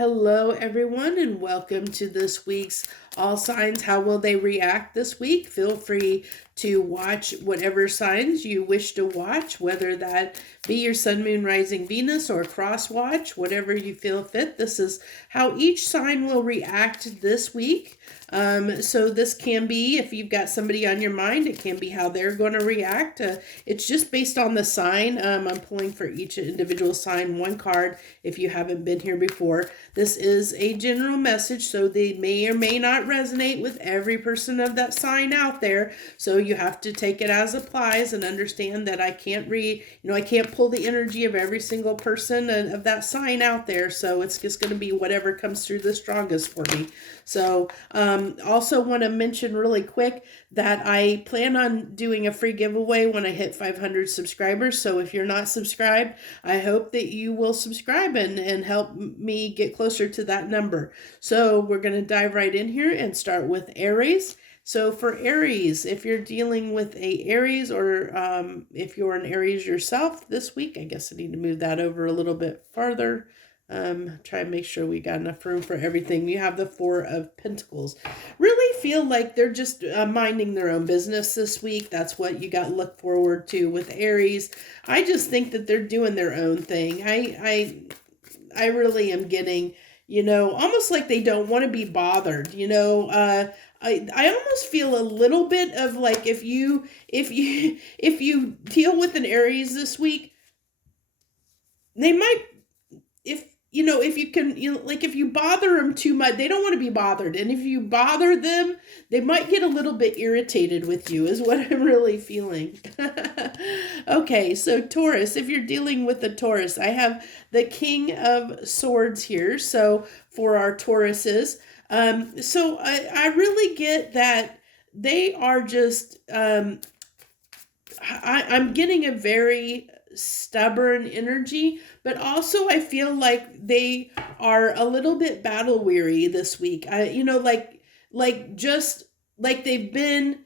Hello, everyone, and welcome to this week's All Signs. How will they react this week? Feel free to watch whatever signs you wish to watch, whether that be your Sun, Moon, Rising, Venus, or cross watch, whatever you feel fit. This is how each sign will react this week. So this can be, if you've got somebody on your mind, it can be how they're going to react. It's just based on the sign. I'm pulling for each individual sign one card if you haven't been here before. This is a general message, so they may or may not resonate with every person of that sign out there. So you have to take it as applies and understand that I can't I can't pull the energy of every single person of that sign out there. So it's just going to be whatever comes through the strongest for me. So also want to mention really quick that I plan on doing a free giveaway when I hit 500 subscribers. So if you're not subscribed, I hope that you will subscribe and help me get closer to that number. So we're going to dive right in here and start with Aries. So for Aries, if you're dealing with a Aries or if you're an Aries yourself this week, I guess I need to move that over a little bit farther. Try and make sure we got enough room for everything. You have the Four of Pentacles. Really feel like they're just minding their own business this week. That's what you got to look forward to with Aries. I just think that they're doing their own thing. I really am getting, almost like they don't want to be bothered, I almost feel a little bit of like if you deal with an Aries this week, they might, if you can, if you bother them too much, they don't want to be bothered. And if you bother them, they might get a little bit irritated with you is what I'm really feeling. Okay, so Taurus, if you're dealing with a Taurus, I have the King of Swords here. So for our Tauruses, so I really get that they are just, I'm getting a very stubborn energy, but also I feel like they are a little bit battle weary this week. Just like they've been,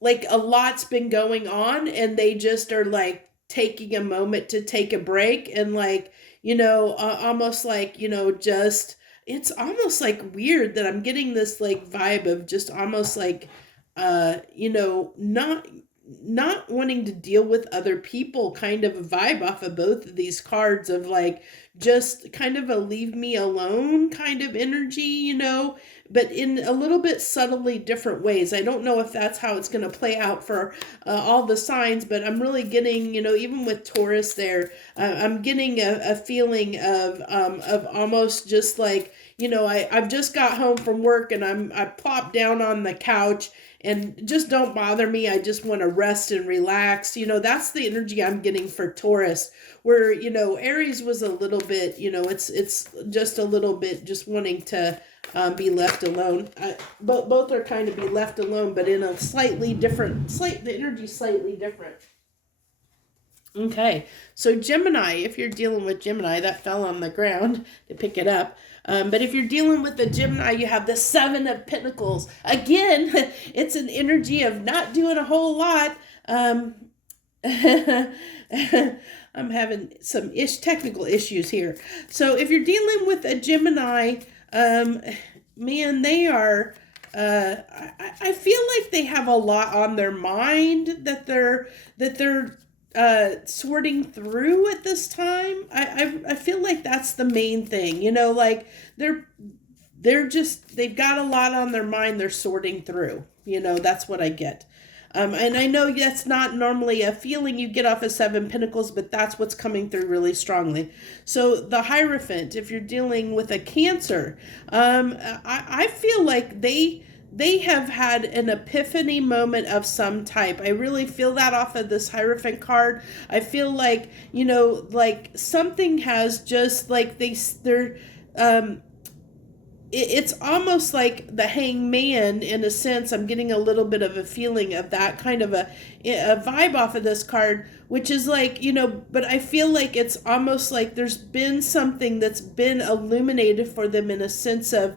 like a lot's been going on and they just are like taking a moment to take a break and almost like, just, it's almost like weird that I'm getting this like vibe of just almost like, not wanting to deal with other people kind of a vibe off of both of these cards of like just kind of a leave me alone kind of energy, but in a little bit subtly different ways. I don't know if that's how it's going to play out for all the signs, but I'm really getting, even with Taurus there, I'm getting a feeling of almost just like, I've just got home from work and I plopped down on the couch and just don't bother me. I just want to rest and relax. That's the energy I'm getting for Taurus, where, Aries was a little bit, it's just a little bit just wanting to be left alone. Both are kind of be left alone, but in a slightly different, the energy's slightly different. Okay, so Gemini, if you're dealing with Gemini, that fell on the ground to pick it up. But if you're dealing with the Gemini, you have the Seven of Pentacles. Again, it's an energy of not doing a whole lot. I'm having some technical issues here. So if you're dealing with a Gemini, man, they are... I feel like they have a lot on their mind that they're sorting through at this time. I feel like that's the main thing, like they've got a lot on their mind they're sorting through, that's what I get. And I know that's not normally a feeling you get off of Seven Pentacles, but that's what's coming through really strongly. So the Hierophant, if you're dealing with a Cancer, I feel like they have had an epiphany moment of some type. I really feel that off of this Hierophant card. I feel like, like something has just like it's almost like the Hangman in a sense. I'm getting a little bit of a feeling of that kind of a vibe off of this card, which is like, but I feel like it's almost like there's been something that's been illuminated for them in a sense of,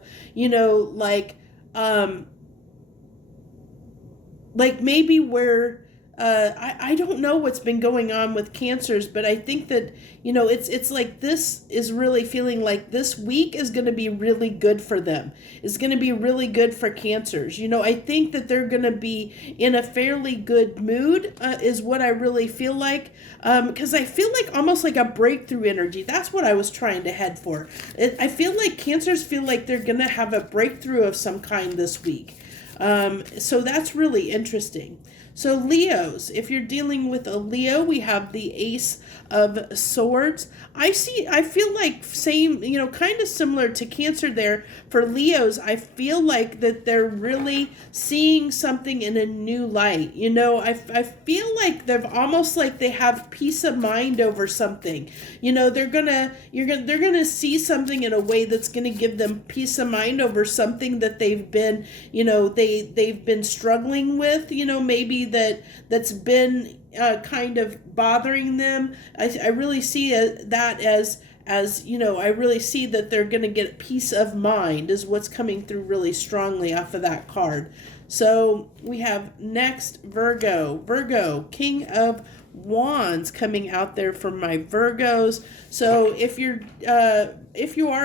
like maybe where I don't know what's been going on with cancers, but I think that, it's like this is really feeling like this week is going to be really good for them. It's going to be really good for cancers. I think that they're going to be in a fairly good mood, is what I really feel like. Because I feel like almost like a breakthrough energy. That's what I was trying to head for. I feel like cancers feel like they're going to have a breakthrough of some kind this week. So that's really interesting. So Leos, if you're dealing with a Leo, we have the Ace of Swords. I feel like same, kind of similar to Cancer there. For Leos, I feel like that they're really seeing something in a new light. I feel like they're almost like they have peace of mind over something. They're gonna see something in a way that's gonna give them peace of mind over something that they've been, they've been struggling with, maybe that's been kind of bothering them. I really see that as I really see that they're going to get peace of mind is what's coming through really strongly off of that card. So we have next Virgo, King of Wands coming out there for my Virgos. So if you are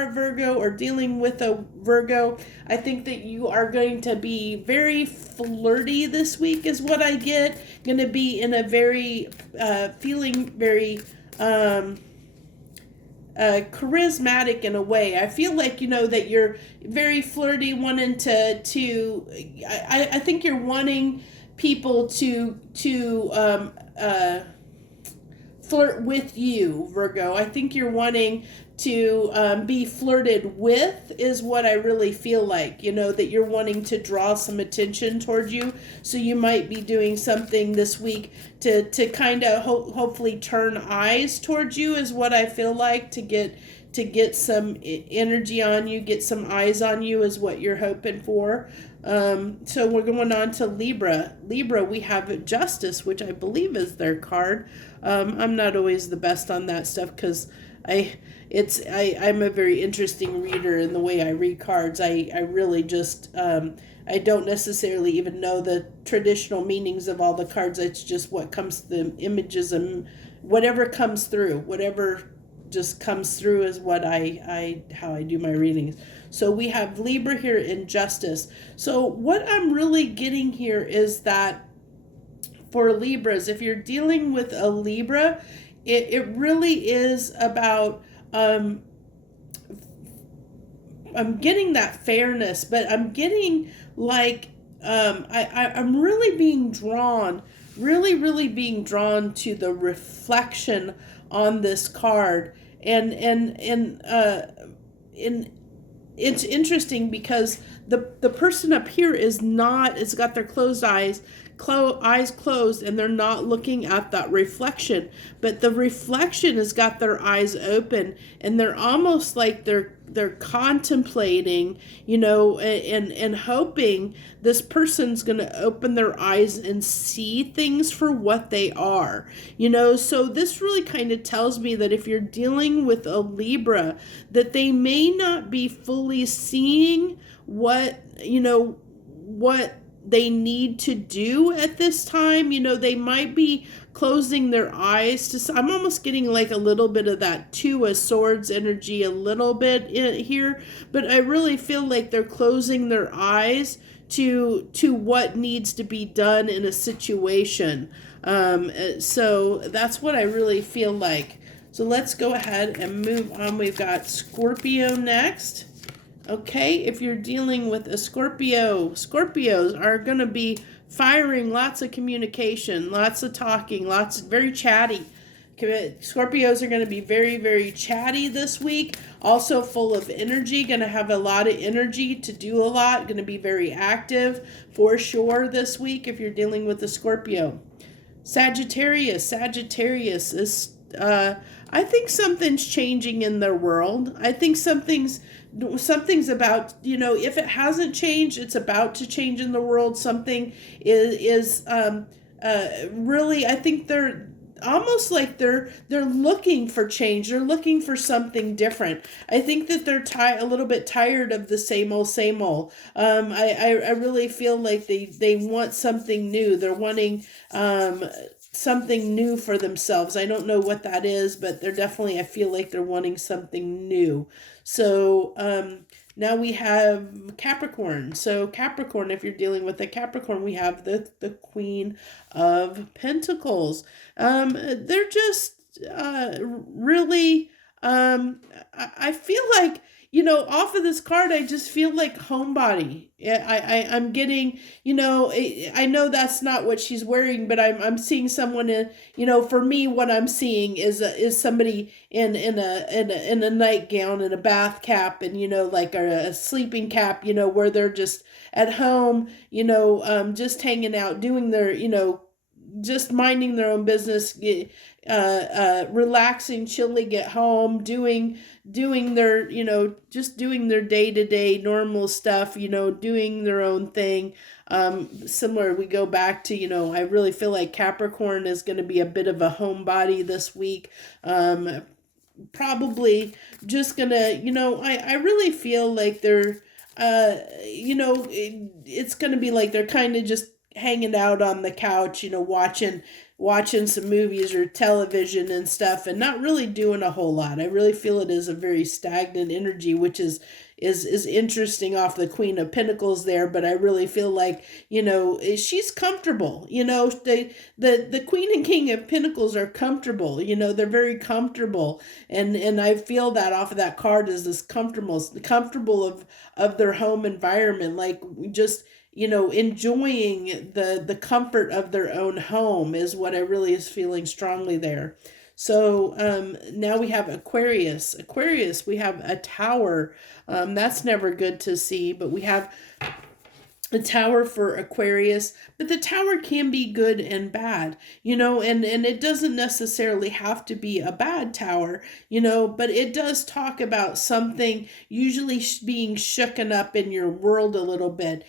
a Virgo or dealing with a Virgo, I think that you are going to be very flirty this week is what I get. Going to be in a very feeling very charismatic in a way. I feel like that you're very flirty, wanting to I think you're wanting people to flirt with you, Virgo. I think you're wanting to be flirted with is what I really feel like, that you're wanting to draw some attention toward you. So you might be doing something this week to kind of hopefully turn eyes towards you is what I feel like, to get some energy on you, get some eyes on you is what you're hoping for. So we're going on to Libra. Libra, we have Justice, which I believe is their card. I'm not always the best on that stuff because I'm a very interesting reader in the way I read cards. I really just I don't necessarily even know the traditional meanings of all the cards. It's just what comes to the images and whatever comes through, whatever just comes through is what how I do my readings. So we have Libra here in Justice. So what I'm really getting here is that for Libras, if you're dealing with a Libra, it really is about I'm getting that fairness, but I'm getting like I'm really being drawn, really being drawn to the reflection on this card, and it's interesting because the person up here is not, it's got their closed eyes closed, and they're not looking at that reflection, but the reflection has got their eyes open, and they're almost like they're contemplating, and hoping this person's going to open their eyes and see things for what they are, so this really kind of tells me that if you're dealing with a Libra, that they may not be fully seeing what they need to do at this time. They might be closing their eyes to, I'm almost getting like a little bit of that Two of Swords energy a little bit in here, but I really feel like they're closing their eyes to what needs to be done in a situation. So that's what I really feel like. So let's go ahead and move on. We've got Scorpio next. Okay, if you're dealing with a Scorpio, Scorpios are going to be firing lots of communication, lots of talking, very chatty. Scorpios are going to be very, very chatty this week. Also full of energy, going to have a lot of energy to do a lot, going to be very active for sure this week if you're dealing with a Scorpio. Sagittarius is, I think something's changing in their world. I think something's about, if it hasn't changed, it's about to change in the world. Something is really, I think almost like they're looking for change. They're looking for something different. I think that they're a little bit tired of the same old, same old. I really feel like they want something new. They're wanting something new for themselves. I don't know what that is, but they're definitely, I feel like they're wanting something new. So now we have Capricorn. So Capricorn, if you're dealing with a Capricorn, we have the Queen of Pentacles. They're just really, I feel like, off of this card, I just feel like homebody. I'm getting, I know that's not what she's wearing, but I'm seeing someone in, for me, what I'm seeing is somebody in a nightgown and a bath cap and, like a sleeping cap, where they're just at home, just hanging out, doing their, just minding their own business, relaxing, chilling at home, doing their, just doing their day-to-day normal stuff, doing their own thing. Similar, we go back to, I really feel like Capricorn is going to be a bit of a homebody this week. Probably just gonna, I really feel like they're, it's gonna be like they're kind of just hanging out on the couch, watching some movies or television and stuff, and not really doing a whole lot. I really feel it is a very stagnant energy, which is interesting off the Queen of Pentacles there, but I really feel like, she's comfortable. The Queen and King of Pentacles are comfortable. They're very comfortable, and I feel that off of that card is this comfortable of their home environment, like just enjoying the comfort of their own home is what I really is feeling strongly there. So now we have Aquarius. Aquarius, we have a tower. That's never good to see, but we have a tower for Aquarius, but the tower can be good and bad, and it doesn't necessarily have to be a bad tower, but it does talk about something usually being shooken up in your world a little bit,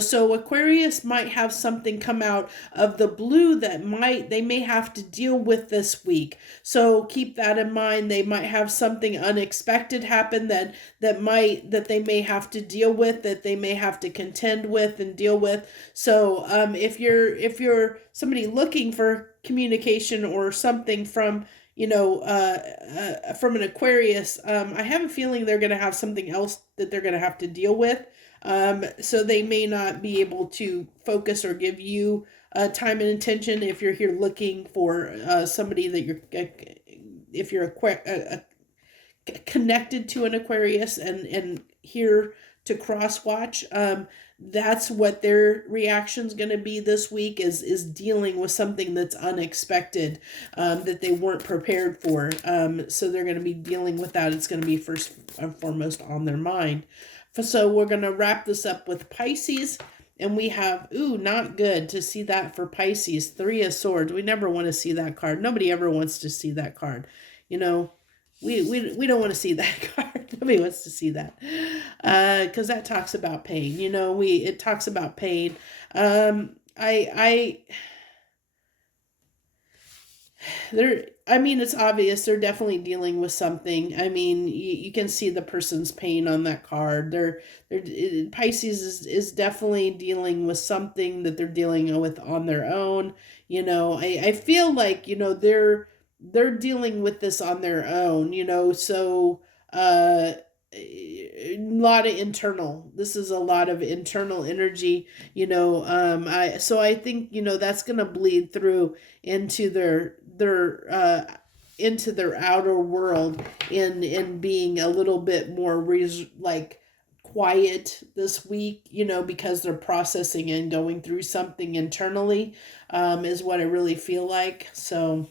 so Aquarius might have something come out of the blue that they may have to deal with this week. So keep that in mind. They might have something unexpected happen that they may have to deal with, that they may have to contend with and deal with. So if you're somebody looking for communication or something from from an Aquarius, I have a feeling they're going to have something else that they're going to have to deal with. So they may not be able to focus or give you time and attention if you're here looking for somebody that if you're connected to an Aquarius and here to cross watch. That's what their reaction's going to be this week is dealing with something that's unexpected, that they weren't prepared for. So they're going to be dealing with that. It's going to be first and foremost on their mind. So we're going to wrap this up with Pisces. And we have, not good to see that for Pisces. 3 of Swords. We never want to see that card. Nobody ever wants to see that card. We don't want to see that card. Nobody wants to see that. Because that talks about pain. It talks about pain. It's obvious they're definitely dealing with something. You can see the person's pain on that card. Pisces is definitely dealing with something that they're dealing with on their own. I feel like, they're dealing with this on their own, so a lot of internal. This is a lot of internal energy, I think, that's going to bleed through into their outer world in being a little bit more quiet this week, because they're processing and going through something internally, is what I really feel like. So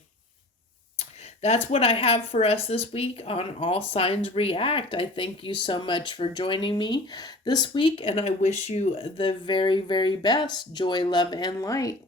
that's what I have for us this week on All Signs React. I thank you so much for joining me this week, and I wish you the very, very best. Joy, love, and light.